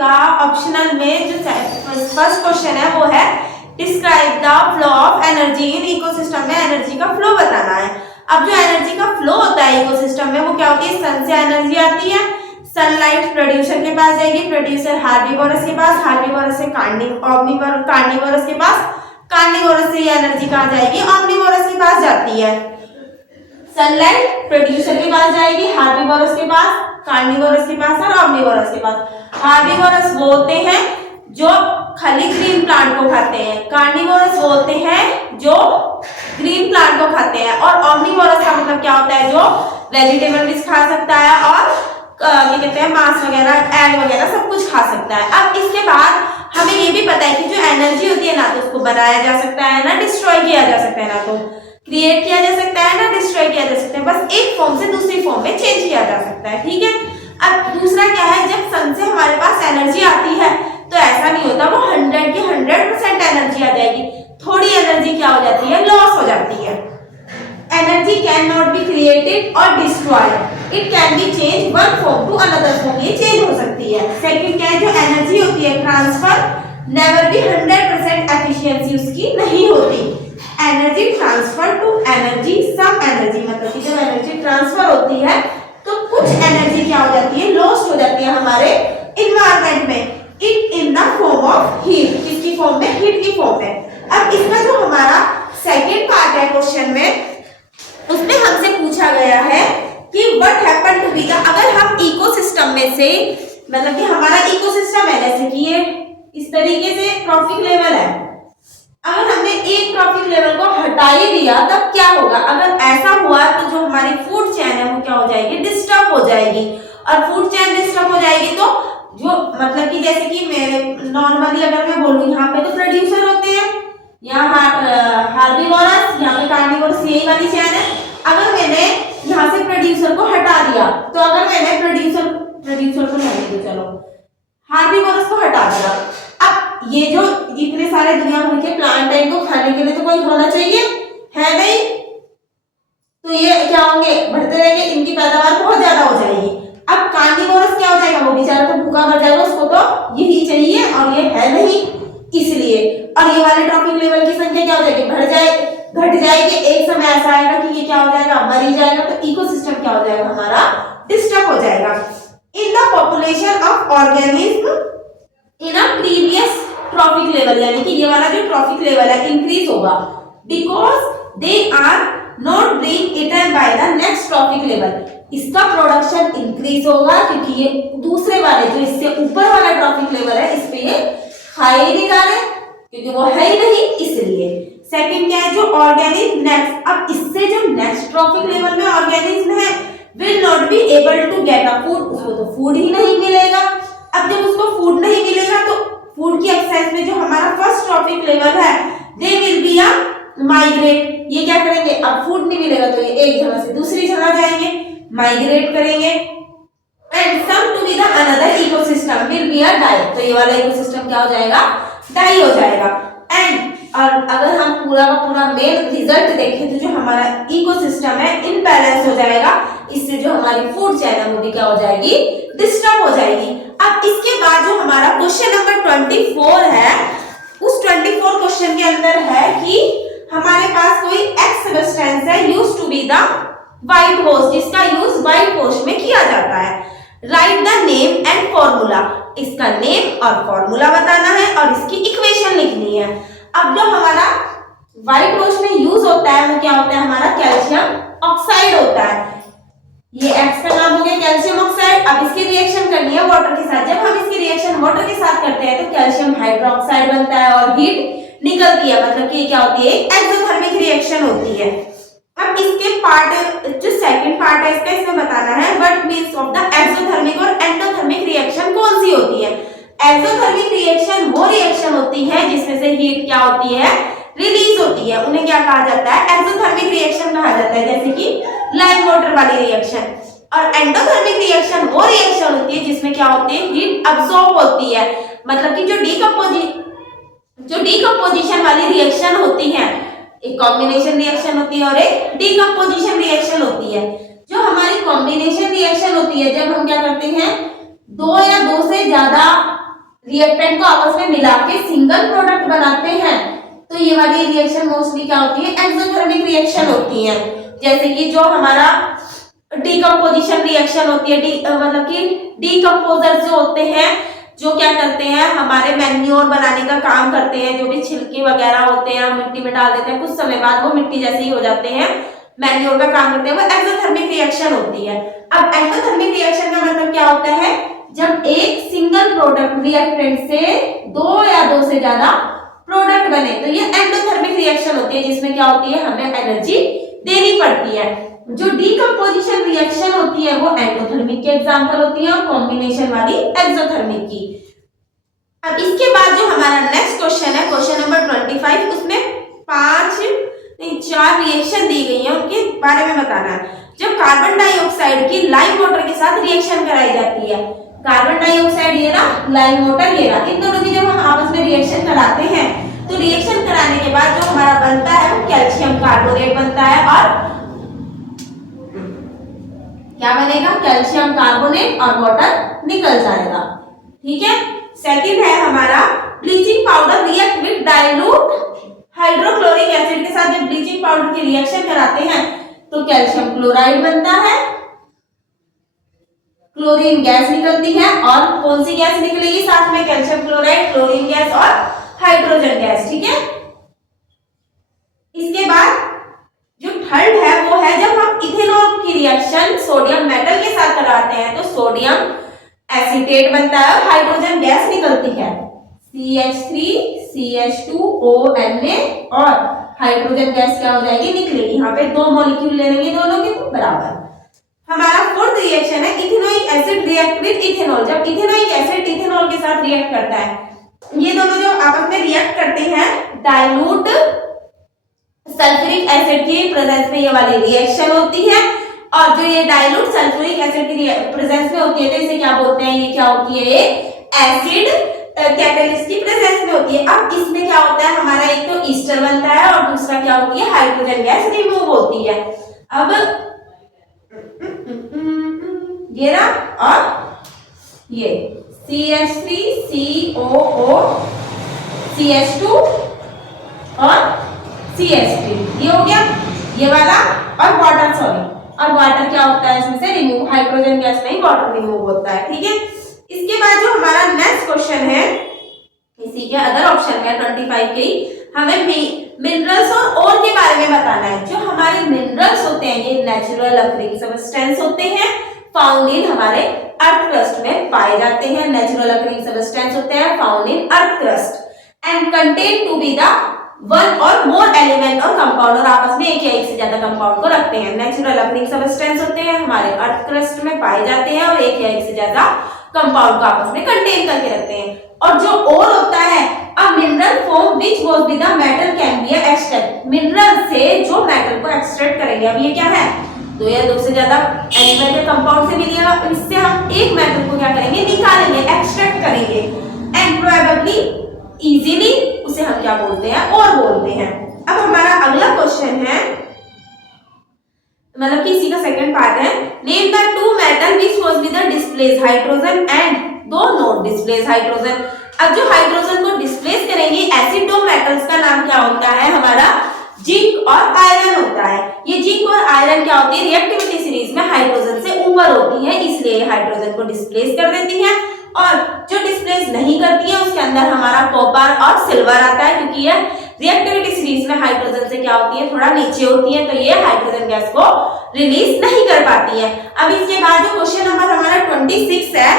का ऑप्शनल में जो फर्स्ट क्वेश्चन है वो है describe the flow of energy in ecosystem में एनर्जी का फ्लो बताना है। अब जो एनर्जी का फ्लो होता है इकोसिस्टम में वो क्या होती है, सन से एनर्जी आती है, सनलाइट प्रोड्यूसर के पास जाएगी, प्रोड्यूसर हार्बिवोरस के पास, हार्बिवोरस से कार्निवोरस के पास, कार्निवोरस से ये एनर्जी कहाँ जाएगी, ऑमनिवोरस के पास जाती है। सनलाइट प्रोड्यूसर के पास जाएगी, हार्बिवोरस के पास, कार्निवोरस के पास और ऑमनिवोरस के पास। हार्बिवोरस वो होते हैं जो खाली ग्रीन प्लांट को खाते हैं, कार्निवोरस वो होते हैं जो ग्रीन प्लांट को खाते हैं, और ऑमनिवोरस का मतलब क्या होता है, जो वेजिटेबल भी खा सकता है और ये कहते हैं मांस वगैरह, एग वगैरह सब कुछ खा सकता है। अब इसके बाद हमें ये भी पता है कि जो एनर्जी होती है ना तो उसको बनाया जा सकता है ना डिस्ट्रॉय किया जा सकता है, ना तो क्रिएट किया जा सकता है ना डिस्ट्रॉय किया जा सकता है, बस एक फॉर्म से दूसरी फॉर्म में चेंज किया जा सकता है। ठीक है। अब दूसरा क्या है, जब सन से हमारे पास एनर्जी आती है तो ऐसा नहीं होता वो 100 की 100% एनर्जी आ जाएगी, थोड़ी एनर्जी क्या हो जाती है, लॉस हो जाती है। Energy can not be created और destroyed, it can be change one form to another form, ये चेंज हो सकती है। सेकंड क्या है, जो एनर्जी होती है ट्रांसफर नेवर बी 100% एफिशिएंसी उसकी नहीं होती। Energy transfer to energy some energy, मतलब कि जब एनर्जी ट्रांसफर होती है तो कुछ एनर्जी क्या हो जाती है, लॉस्ट हो जाती है हमारे इन्वायरमेंट में, it in the form of heat, किसकी फॉर्म में, हीट की फॉर्म में। अब इसका जो हमारा सेकंड पार्ट है क्वेश्चन में, उसमें हमसे पूछा गया है कि what happen to be the, अगर हम इकोसिस्टम में से, मतलब कि हमारा इकोसिस्टम है जैसे कि ये इस तरीके से ट्रॉफिक लेवल है, अगर हमने एक ट्रॉफिक लेवल को हटा ही दिया तब क्या होगा, अगर ऐसा हुआ तो जो हमारी फूड चेन है वो क्या हो जाएगी, डिस्टर्ब हो जाएगी, और फूड चेन डिस्टर्ब हो जाएगी तो जो मतलब कि जैसे कि मेरे नॉर्मली अगर मैं बोलूं यहाँ पे तो प्रोड्यूसर होते हैं, यहाँ हार्बिवोरस, यहाँ पे कार्निवोरस, यही वाली चेन है। अगर मैंने यहाँ से प्रोड्यूसर को हटा दिया तो अगर मैंने प्रोड्यूसर को नहीं दो, चलो हार्बिवोरस को हटा दिया, अब ये जो जितने सारे दुनिया भर के प्लांट है इनको खाने के लिए तो कोई होना चाहिए, है नहीं, तो ये क्या होंगे, बढ़ते रहेंगे, इनकी पैदावार बहुत ज्यादा हो जाएगी। अब कार्निवोरस क्या हो जाएगा, वो बेचारा तो भूखा मर जाएगा, उसको तो यही चाहिए और ये है नहीं, इसलिए, और ये वाले ट्रॉफिक लेवल की संख्या क्या हो जाएगी, घट जाएगी, एक समय ऐसा आएगा कि ये क्या हो जाएगा, मर ही जाएगा, तो इकोसिस्टम क्या हो जाएगा हमारा, डिस्टर्ब हो जाएगा। In the population of organism in a previous trophic level, यानी कि ये वाला जो ट्रॉफिक लेवल है इंक्रीज होगा, because they are not being eaten by the next trophic level, इसका प्रोडक्शन इंक्रीज होगा क्योंकि ये दूसरे वाले जो इससे ऊपर वाला ट्रॉफिक लेवल है इस पे ये खा ही नहीं जा रहे क्योंकि वो है ही नहीं, इसलिए। सेकंड क्या है, जो ऑर्गेनिज्म नेक्स्ट, अब इससे जो नेक्स्ट ट्रॉफिक लेवल में ऑर्गेनिज्म है will not be able to get a food, उसको तो फूड ही नहीं मिलेगा। अब जब उसको फूड नहीं मिलेगा तो फूड की एक्सेस में जो हमारा फर्स्ट ट्रॉफिक लेवल है they will be a migrate, ये क्या करेंगे, अब फूड नहीं मिलेगा तो ये एक जगह से दूसरी जगह जाएंगे, माइग्रेट करेंगे, and some to be the another ecosystem will be a die, तो ये वाला इकोसिस्टम क्या हो जाएगा, डाई हो जाएगा। एंड और अगर हम पूरा का पूरा मेन रिजल्ट देखें तो जो हमारा इकोसिस्टम है इनबैलेंस हो जाएगा, इससे जो हमारी फूड चेन है वो भी क्या हो जाएगी, डिस्टर्ब हो जाएगी। अब इसके बाद जो हमारा क्वेश्चन नंबर 24 है, उस 24 क्वेश्चन के अंदर है कि हमारे पास कोई एक्स सब्सटेंस है used to be the white wash, जिसका यूज व्हाइट वॉश में किया जाता है। Write the name and formula, इसका नेम और फॉर्मूला बताना है और इसकी इक्वेशन लिखनी है। अब जो हमारा व्हाइट वॉश में यूज होता है वो क्या होता है, हमारा कैल्शियम ऑक्साइड होता है, ये एक्स का नाम हो गया कैल्शियम ऑक्साइड। अब इसकी रिएक्शन करनी है वाटर के साथ, जब हम इसकी रिएक्शन वाटर के साथ करते हैं तो कैल्शियम हाइड्रोक्साइड बनता है और हीट निकलती है, मतलब कि ये क्या होती है, एक्सोथर्मिक रिएक्शन होती है। अब इसके पार्ट जो सेकंड पार्ट है इसका, इसमें बताना है what means of the exothermic और एंडोथर्मिक रिएक्शन कौन सी होती है। एक्सोथर्मिक रिएक्शन वो रिएक्शन होती है जिसमें से हीट क्या होती है, रिलीज होती है, उन्हें क्या कहा जाता है, एक्सोथर्मिक रिएक्शन कहा जाता है, जैसे कि लाइम वाटर वाली रिएक्शन। और एंडोथर्मिक रिएक्शन वो रिएक्शन होती है जिसमें क्या होती है, हीट अब्सॉर्ब होती है, मतलब कि जो डीकंपोजिशन वाली रिएक्शन होती है, एक कॉम्बिनेशन रिएक्शन होती है और एक डीकंपोजिशन रिएक्शन होती है। जो हमारी कॉम्बिनेशन रिएक्शन होती है, जब हम क्या करते हैं, दो या दो से ज्यादा रिएक्टेंट को आपस में मिला के सिंगल प्रोडक्ट बनाते हैं, तो ये वाली रिएक्शन मोस्टली क्या होती है, एक्सोथर्मिक रिएक्शन होती है। जैसे कि जो हमारा डीकम्पोजिशन रिएक्शन होती है, मतलब कि डीकम्पोजर जो होते हैं, जो क्या करते हैं, हमारे मैन्योर बनाने का काम करते हैं, जो भी छिलके वगैरह होते हैं हम मिट्टी में डाल देते हैं, कुछ समय बाद वो मिट्टी जैसे ही हो जाते हैं, मैन्योर का काम करते हैं, वो एक्सोथर्मिक रिएक्शन होती है। अब एक्सोथर्मिक रिएक्शन का मतलब क्या होता है, जब एक सिंगल प्रोडक्ट रिएक्टेंट से दो या दो से ज्यादा प्रोडक्ट बने, तो ये एंडोथर्मिक रिएक्शन होती है, जिसमें क्या होती है, हमें एनर्जी देनी पड़ती है। जो डीकम्पोजिशन रिएक्शन होती है वो एंडोथर्मिक के एग्जांपल होती है, और कॉम्बिनेशन वाली एक्सोथर्मिक की। अब इसके बाद जो हमारा नेक्स्ट क्वेश्चन है, क्वेश्चन नंबर 25, उसमें 4 रिएक्शन दी गई है, उनके बारे में बताना है। जब कार्बन डाइऑक्साइड की लाइम वाटर के साथ रिएक्शन कराई जाती है, कार्बन डाइऑक्साइड ये ना, लाइम वाटर ये ना, इन दोनों की जब हम आपस में रिएक्शन कराते हैं, तो रिएक्शन कराने के बाद जो हमारा बनता है वो कैल्शियम कार्बोनेट बनता है, और क्या बनेगा, कैल्शियम कार्बोनेट, और वाटर निकल जाएगा। ठीक है। सेकंड है हमारा bleaching powder react with dilute hydrochloric acid के साथ जब ब्लीचिंग पाउडर की रिएक्शन कराते हैं तो कैल्शियम क्लोराइड बनता है, क्लोरीन गैस निकलती है, और कौन सी गैस निकलेगी साथ में, कैल्शियम क्लोराइड, क्लोरीन गैस और हाइड्रोजन गैस। ठीक है। इसके बाद जो थर्ड है वो है जब हम इथेनॉल की रिएक्शन सोडियम मेटल के साथ कराते हैं, तो सोडियम एसीटेट बनता है और हाइड्रोजन गैस निकलती है, CH3 CH2ONA, और हाइड्रोजन गैस क्या हो जाएगी, निकलेगी। यहाँ पे 2 मॉलिक्यूल ले लेंगे दोनों के, तो बराबर। हमारा फोर्थ रिएक्शन है ethanoic acid react with ethanol. जब इथेनोइक एसिड इथेनॉल के साथ रिएक्ट करता है, ये दोनों जो आपस में रिएक्ट करते हैं, डाइल्यूट सल्फ्यूरिक एसिड की प्रेजेंस में ये वाली रिएक्शन होती है, और जो ये डाइल्यूट सल्फ्यूरिक एसिड की प्रेजेंस में होती है, तो इसे क्या बोलते हैं, ये क्या होती है, एसिड कैटलिस्ट की प्रेजेंस में होती है। अब इसमें क्या होता है, हमारा एक तो ईस्टर बनता है, और दूसरा क्या होती है, हाइड्रोजन गैस रिमूव होती है। अब ये ना, और ये CH3COO CH2 और CH3, ये हो गया ये वाला, और वाटर, सॉरी, और वाटर क्या होता है इसमें से रिमूव, हाइड्रोजन गैस नहीं, वाटर रिमूव होता है। ठीक है। इसके बाद जो हमारा नेक्स्ट क्वेश्चन है, इसी के अदर ऑप्शन है 25 के, हमें मिनरल्स और ओर के बारे में बताना है। जो हमारे मिनरल्स होते हैं ये नेचुरल अकरिंग सब्सटेंस होते हैं, फाउंड इन हमारे अर्थ क्रस्ट में पाए जाते हैं। नेचुरल अकरिंग सब्सटेंस होते हैं found in earth crust and contain two be the one और मोर एलिमेंट और कंपाउंड, और आपस में एक या एक से ज्यादा कंपाउंड को रखते हैं। नेचुरल अकरिंग सब्सटेंस होते हैं हमारे अर्थ क्रस्ट में पाए जाते हैं, और एक या एक से ज्यादा कंपाउंड को आपस में कंटेन करके रखते हैं। और जो ओर होता है, a mineral form which was with the metal can be extract. Mineral से जो मेटल को एक्सट्रैक्ट करेंगे, अब ये क्या है, दो या दो से ज्यादा एलिमेंट या कंपाउंड से मिलेगा, इससे हम एक मेटल को क्या करेंगे, निकालेंगे, एक्सट्रैक्ट करेंगे, एंड प्रोबेबली इजीली उसे हम क्या बोलते हैं, और बोलते हैं। अब हमारा अगला क्वेश्चन है, मतलब कि इसी का सेकंड पार्ट है, name the two metal which was with the displace hydrogen and दो नॉट डिस्प्लेस हाइड्रोजन। अब जो हाइड्रोजन को डिस्प्लेस करेंगे ऐसे दो मेटल्स का नाम क्या होता है, हमारा जिंक और आयरन होता है। ये जिंक और आयरन क्या होती है, रिएक्टिविटी सीरीज में हाइड्रोजन से ऊपर होती है, इसलिए हाइड्रोजन को डिस्प्लेस कर देती है। और जो डिस्प्लेस नहीं करती है उसके अंदर हमारा कॉपर और सिल्वर आता है, क्योंकि ये रिएक्टिविटी सीरीज में हाइड्रोजन से क्या होती है, थोड़ा नीचे होती है, तो ये हाइड्रोजन गैस को रिलीज नहीं कर पाती है। अब इसके बाद जो क्वेश्चन नंबर हमारा 26 है,